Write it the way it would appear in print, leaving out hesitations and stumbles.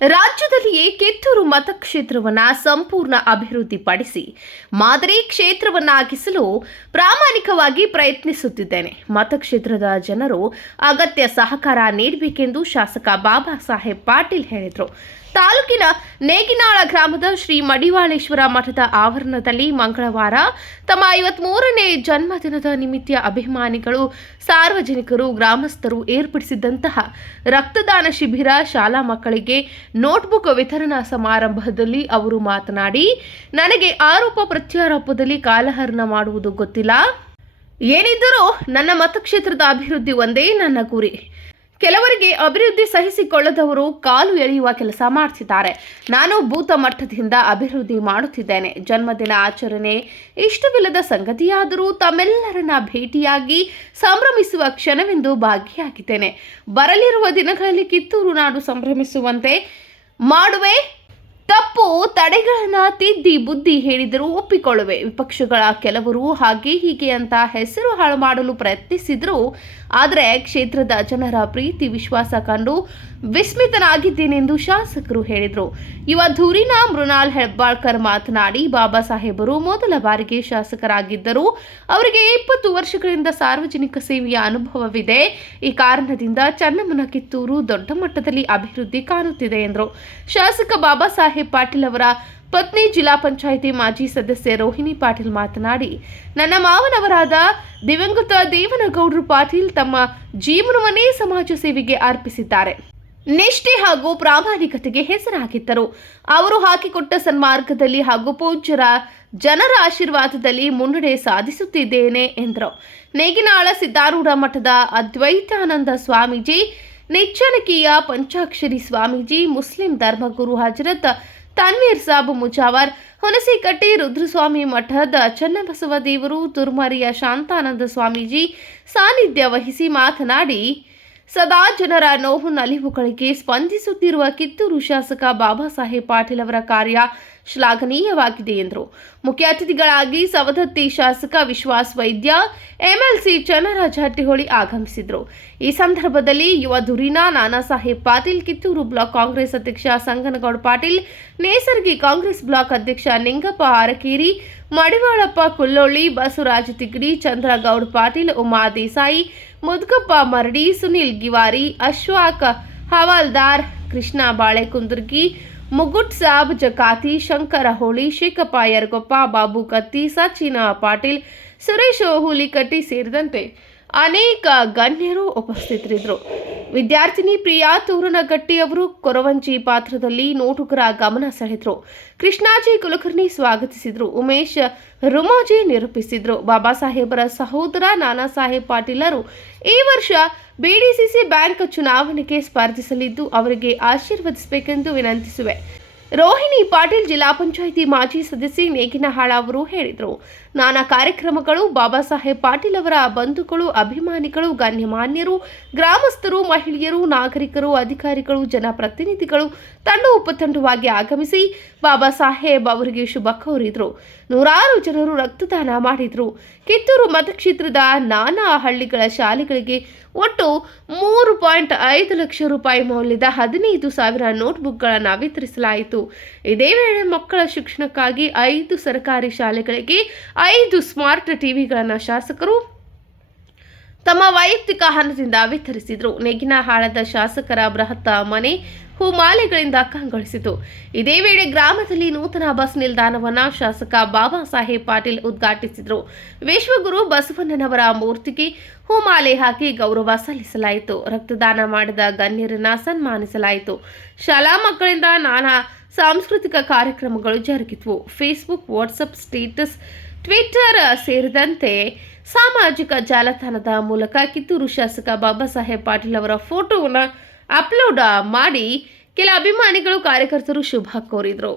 ರಾಜ್ಯದಲ್ಲಿಯೇ ಕಿತ್ತೂರು ಮತಕ್ಷೇತ್ರವನ್ನು ಸಂಪೂರ್ಣ ಅಭಿವೃದ್ಧಿಪಡಿಸಿ ಮಾದರಿ ಕ್ಷೇತ್ರವನ್ನಾಗಿಸಲು ಪ್ರಾಮಾಣಿಕವಾಗಿ ಪ್ರಯತ್ನಿಸುತ್ತಿದ್ದೇನೆ. ಮತಕ್ಷೇತ್ರದ ಜನರು ಅಗತ್ಯ ಸಹಕಾರ ನೀಡಬೇಕೆಂದು ಶಾಸಕ ಬಾಬಾ ಸಾಹೇಬ್ ಪಾಟೀಲ್ ಹೇಳಿದರು. ತಾಲೂಕಿನ ನೇಗಿನಾಳ ಗ್ರಾಮದ ಶ್ರೀ ಮಡಿವಾಳೇಶ್ವರ ಮಠದ ಆವರಣದಲ್ಲಿ ಮಂಗಳವಾರ ತಮ್ಮ 53ನೇ ಜನ್ಮದಿನದ ನಿಮಿತ್ತ ಅಭಿಮಾನಿಗಳು, ಸಾರ್ವಜನಿಕರು, ಗ್ರಾಮಸ್ಥರು ಏರ್ಪಡಿಸಿದ್ದಂತಹ ರಕ್ತದಾನ ಶಿಬಿರ, ಶಾಲಾ ಮಕ್ಕಳಿಗೆ ನೋಟ್ಬುಕ್ ವಿತರಣಾ ಸಮಾರಂಭದಲ್ಲಿ ಅವರು ಮಾತನಾಡಿ, ನನಗೆ ಆರೋಪ ಪ್ರತ್ಯಾರೋಪದಲ್ಲಿ ಕಾಲಹರಣ ಮಾಡುವುದು ಗೊತ್ತಿಲ್ಲ. ಏನಿದ್ದರೂ ನನ್ನ ಮತಕ್ಷೇತ್ರದ ಅಭಿವೃದ್ಧಿ ಒಂದೇ ನನ್ನ ಗುರಿ. ಕೆಲವರಿಗೆ ಅಭಿವೃದ್ಧಿ ಸಹಿಸಿಕೊಳ್ಳದವರು ಕಾಲು ಎಳೆಯುವ ಕೆಲಸ ಮಾಡ್ತಿದ್ದಾರೆ. ನಾನು ಬೂತ ಮಟ್ಟದಿಂದ ಅಭಿವೃದ್ಧಿ ಮಾಡುತ್ತಿದ್ದೇನೆ. ಜನ್ಮದಿನ ಆಚರಣೆ ಇಷ್ಟವಿಲ್ಲದ ಸಂಗತಿಯಾದರೂ ತಮ್ಮೆಲ್ಲರನ್ನ ಭೇಟಿಯಾಗಿ ಸಂಭ್ರಮಿಸುವ ಕ್ಷಣವೆಂದು ಭಾಗಿಯಾಗಿದ್ದೇನೆ. ಬರಲಿರುವ ದಿನಗಳಲ್ಲಿ ಕಿತ್ತೂರು ನಾಡು ಸಂಭ್ರಮಿಸುವಂತೆ ಮಾಡುವೆ. ತಪ್ಪು ತಡೆಗಳನ್ನು ತಿದ್ದಿ ಬುದ್ಧಿ ಹೇಳಿದರೂ ಒಪ್ಪಿಕೊಳ್ಳುವೆ. ವಿಪಕ್ಷಗಳ ಕೆಲವರು ಹಾಗೆ ಹೀಗೆ ಅಂತ ಹೆಸರು ಹಾಳು ಮಾಡಲು ಪ್ರಯತ್ನಿಸಿದ್ರು. ಆದರೆ ಕ್ಷೇತ್ರದ ಜನರ ಪ್ರೀತಿ ವಿಶ್ವಾಸ ಕಂಡು ವಿಸ್ಮಿತನಾಗಿದ್ದೇನೆಂದು ಶಾಸಕರು ಹೇಳಿದರು. ಯುವ ಧೂರಿನ ಮೃಣಾಲ್ ಹೆಬ್ಬಾಳ್ಕರ್ ಮಾತನಾಡಿ, ಬಾಬಾ ಸಾಹೇಬರು ಮೊದಲ ಬಾರಿಗೆ ಶಾಸಕರಾಗಿದ್ದರು. ಅವರಿಗೆ 20 ವರ್ಷಗಳಿಂದ ಸಾರ್ವಜನಿಕ ಸೇವೆಯ ಅನುಭವವಿದೆ. ಈ ಕಾರಣದಿಂದ ಚನ್ನಮ್ಮನ ಕಿತ್ತೂರು ದೊಡ್ಡ ಮಟ್ಟದಲ್ಲಿ ಅಭಿವೃದ್ಧಿ ಕಾಣುತ್ತಿದೆ ಎಂದರು. ಶಾಸಕ ಬಾಬಾ ಸಾಹೇಬ್ ಪಾಟೀಲ್ ಅವರ ಪತ್ನಿ ಜಿಲ್ಲಾ ಪಂಚಾಯಿತಿ ಮಾಜಿ ಸದಸ್ಯೆ ರೋಹಿಣಿ ಪಾಟೀಲ್ ಮಾತನಾಡಿ, ನನ್ನ ಮಾವನವರಾದ ದಿವಂಗತ ದೇವನಗೌಡರು ಪಾಟೀಲ್ ತಮ್ಮ ಜೀವನವನ್ನೇ ಸಮಾಜ ಸೇವೆಗೆ ಅರ್ಪಿಸಿದ್ದಾರೆ. ನಿಷ್ಠೆ ಹಾಗೂ ಪ್ರಾಮಾಣಿಕತೆಗೆ ಹೆಸರಾಗಿದ್ದರು. ಅವರು ಹಾಕಿಕೊಟ್ಟ ಸನ್ಮಾರ್ಗದಲ್ಲಿ ಹಾಗೂ ಪೂಜ್ಯರ ಜನರ ಆಶೀರ್ವಾದದಲ್ಲಿ ಮುನ್ನಡೆ ಸಾಧಿಸುತ್ತಿದ್ದೇನೆ ಎಂದರು. ನೇಗಿನಾಳ ಸಿದ್ದಾರೂಢ ಮಠದ ಅದ್ವೈತಾನಂದ ಸ್ವಾಮೀಜಿ, ನಿಚ್ಚನಕಿಯ ಪಂಚಾಕ್ಷರಿ ಸ್ವಾಮೀಜಿ, ಮುಸ್ಲಿಂ ಧರ್ಮಗುರು ಹಜರತ್ ತನ್ವೀರ್ ಸಾಬ್ ಮುಜಾವರ್, ಹುಣಸಿಕಟ್ಟಿ ರುದ್ರಸ್ವಾಮಿ ಮಠದ ಚನ್ನಬಸವ ದೇವರು, ತುರ್ಮರಿಯ ಶಾಂತಾನಂದ ಸ್ವಾಮೀಜಿ ಸಾನ್ನಿಧ್ಯ ವಹಿಸಿ ಮಾತನಾಡಿ, ಸದಾ ಜನರ ನೋವು ನಲಿವುಗಳಿಗೆ ಸ್ಪಂದಿಸುತ್ತಿರುವ ಕಿತ್ತೂರು ಶಾಸಕ ಬಾಬಾ ಸಾಹೇಬ್ ಪಾಟೀಲ್ ಅವರ ಕಾರ್ಯ ಶ್ಲಾಘನೀಯವಾಗಿದೆ ಎಂದರು. ಮುಖ್ಯ ಅತಿಥಿಗಳಾಗಿ ಸವದತ್ತಿ ಶಾಸಕ ವಿಶ್ವಾಸ್ ವೈದ್ಯ, ಎಂಎಲ್ಸಿ ಚನ್ನರಾಜ ಹಟ್ಟಿಹೊಳಿ ಆಗಮಿಸಿದರು. ಈ ಸಂದರ್ಭದಲ್ಲಿ ಯುವ ಧುರೀಣ ನಾನಾ ಸಾಹೇಬ್ ಪಾಟೀಲ್, ಕಿತ್ತೂರು ಬ್ಲಾಕ್ ಕಾಂಗ್ರೆಸ್ ಅಧ್ಯಕ್ಷ ಸಂಗನಗೌಡ ಪಾಟೀಲ್, ನೇಸರ್ಗಿ ಕಾಂಗ್ರೆಸ್ ಬ್ಲಾಕ್ ಅಧ್ಯಕ್ಷ ನಿಂಗಪ್ಪ ಅರಕೇರಿ, ಮಡಿವಾಳಪ್ಪ ಕುಲ್ಲೊಳ್ಳಿ, ಬಸವರಾಜ ತಿಗಡಿ, ಚಂದ್ರಗೌಡ ಪಾಟೀಲ್, ಉಮಾ ದೇಸಾಯಿ, ಮುದ್ಗಪ್ಪ ಮರಡಿ, ಸುನಿಲ್ ಗಿವಾರಿ, ಅಶ್ವಾಕ್ ಹವಾಲ್ದಾರ್, ಕೃಷ್ಣ ಬಾಳೆಕುಂದರ್ಗಿ, ಮುಗುಟ್ ಸಾಬ್ ಜಕಾತಿ, ಶಂಕರ ಹೋಳಿ, ಶೇಖಪ್ಪ ಯರಗೊಪ್ಪ, ಬಾಬು ಕತ್ತಿ, ಸಚಿನ್ ಪಾಟೀಲ್, ಸುರೇಶ್ ಹುಲಿಕಟ್ಟಿ ಸೇರಿದಂತೆ ಅನೇಕ ಗಣ್ಯರು ಉಪಸ್ಥಿತರಿದ್ದರು. ವಿದ್ಯಾರ್ಥಿನಿ ಪ್ರಿಯಾ ತೂರನಗಟ್ಟಿ ಅವರು ಕೊರವಂಜಿ ಪಾತ್ರದಲ್ಲಿ ನೋಟುಗರ ಗಮನ ಸೆಳೆದರು. ಕೃಷ್ಣಾಜಿ ಕುಲಕರ್ಣಿ ಸ್ವಾಗತಿಸಿದರು. ಉಮೇಶ್ ರುಮೋಜಿ ನಿರೂಪಿಸಿದರು. ಬಾಬಾ ಸಾಹೇಬರ ಸಹೋದರ ನಾನಾ ಸಾಹೇಬ್ ಪಾಟೀಲರು ಈ ವರ್ಷ ಬಿಡಿಸಿಸಿ ಬ್ಯಾಂಕ್ ಚುನಾವಣೆಗೆ ಸ್ಪರ್ಧಿಸಲಿದ್ದು ಅವರಿಗೆ ಆಶೀರ್ವದಿಸಬೇಕೆಂದು ವಿನಂತಿಸುವೆ. ರೋಹಿಣಿ ಪಾಟೀಲ್, ಜಿಲ್ಲಾ ಪಂಚಾಯಿತಿ ಮಾಜಿ ಸದಸ್ಯೆ ನೇಗಿನಹಾಳ ಅವರು ಹೇಳಿದರು. ನಾನಾ ಕಾರ್ಯಕ್ರಮಗಳು ಬಾಬಾ ಸಾಹೇಬ್ ಪಾಟೀಲ್ ಅವರ ಬಂಧುಗಳು, ಅಭಿಮಾನಿಗಳು, ಗಣ್ಯಮಾನ್ಯರು, ಗ್ರಾಮಸ್ಥರು, ಮಹಿಳೆಯರು, ನಾಗರಿಕರು, ಅಧಿಕಾರಿಗಳು, ಜನಪ್ರತಿನಿಧಿಗಳು ತಂಡೋಪತಂಡವಾಗಿ ಆಗಮಿಸಿ ಬಾಬಾ ಸಾಹೇಬ್ ಅವರಿಗೆ ಶುಭ ಕೋರಿದರು. ನೂರಾರು ಜನರು ರಕ್ತದಾನ ಮಾಡಿದರು. ಕಿತ್ತೂರು ಮತಕ್ಷೇತ್ರದ ನಾನಾ ಹಳ್ಳಿಗಳ ಶಾಲೆಗಳಿಗೆ ಒಟ್ಟು 3.5 ಲಕ್ಷ ರೂಪಾಯಿ ಮೌಲ್ಯದ 15,000 ನೋಟ್ಬುಕ್ಗಳನ್ನು ವಿತರಿಸಲಾಯಿತು. ಇದೇ ವೇಳೆ ಮಕ್ಕಳ ಶಿಕ್ಷಣಕ್ಕಾಗಿ 5 ಸರ್ಕಾರಿ ಶಾಲೆಗಳಿಗೆ 5 ಸ್ಮಾರ್ಟ್ ಟಿವಿಗಳನ್ನು ಶಾಸಕರು ತಮ್ಮ ವೈಯಕ್ತಿಕ ಹಣದಿಂದ ವಿತರಿಸಿದರು. ನೇಗಿನಹಾಳದ ಶಾಸಕರ ಬೃಹತ್ ಮನೆ ಹೂಮಾಲೆಗಳಿಂದ ಕಂಗೊಳಿಸಿತು. ಇದೇ ವೇಳೆ ಗ್ರಾಮದಲ್ಲಿ ನೂತನ ಬಸ್ ನಿಲ್ದಾಣವನ್ನು ಶಾಸಕ ಬಾಬಾ ಸಾಹೇಬ್ ಪಾಟೀಲ್ ಉದ್ಘಾಟಿಸಿದರು. ವಿಶ್ವಗುರು ಬಸವಣ್ಣನವರ ಮೂರ್ತಿಗೆ ಹೂಮಾಲೆ ಹಾಕಿ ಗೌರವ ಸಲ್ಲಿಸಲಾಯಿತು. ರಕ್ತದಾನ ಮಾಡಿದ ಗಣ್ಯರನ್ನ ಸನ್ಮಾನಿಸಲಾಯಿತು. ಶಾಲಾ ಮಕ್ಕಳಿಂದ ನಾನಾ ಸಾಂಸ್ಕೃತಿಕ ಕಾರ್ಯಕ್ರಮಗಳು ಜರುಗಿದ್ವು. ಫೇಸ್ಬುಕ್, ವಾಟ್ಸಪ್ ಸ್ಟೇಟಸ್, ಟ್ವಿಟರ್ ಸೇರಿದಂತೆ ಸಾಮಾಜಿಕ ಜಾಲತಾಣದ ಮೂಲಕ ಕಿತ್ತೂರು ಶಾಸಕ ಬಾಬಾ ಸಾಹೇಬ್ ಪಾಟೀಲ್ ಅವರ ಫೋಟೋವನ್ನು ಅಪ್ಲೋಡ್ ಮಾಡಿ ಕೆಲ ಅಭಿಮಾನಿಗಳು, ಕಾರ್ಯಕರ್ತರು ಶುಭ ಕೋರಿದರು.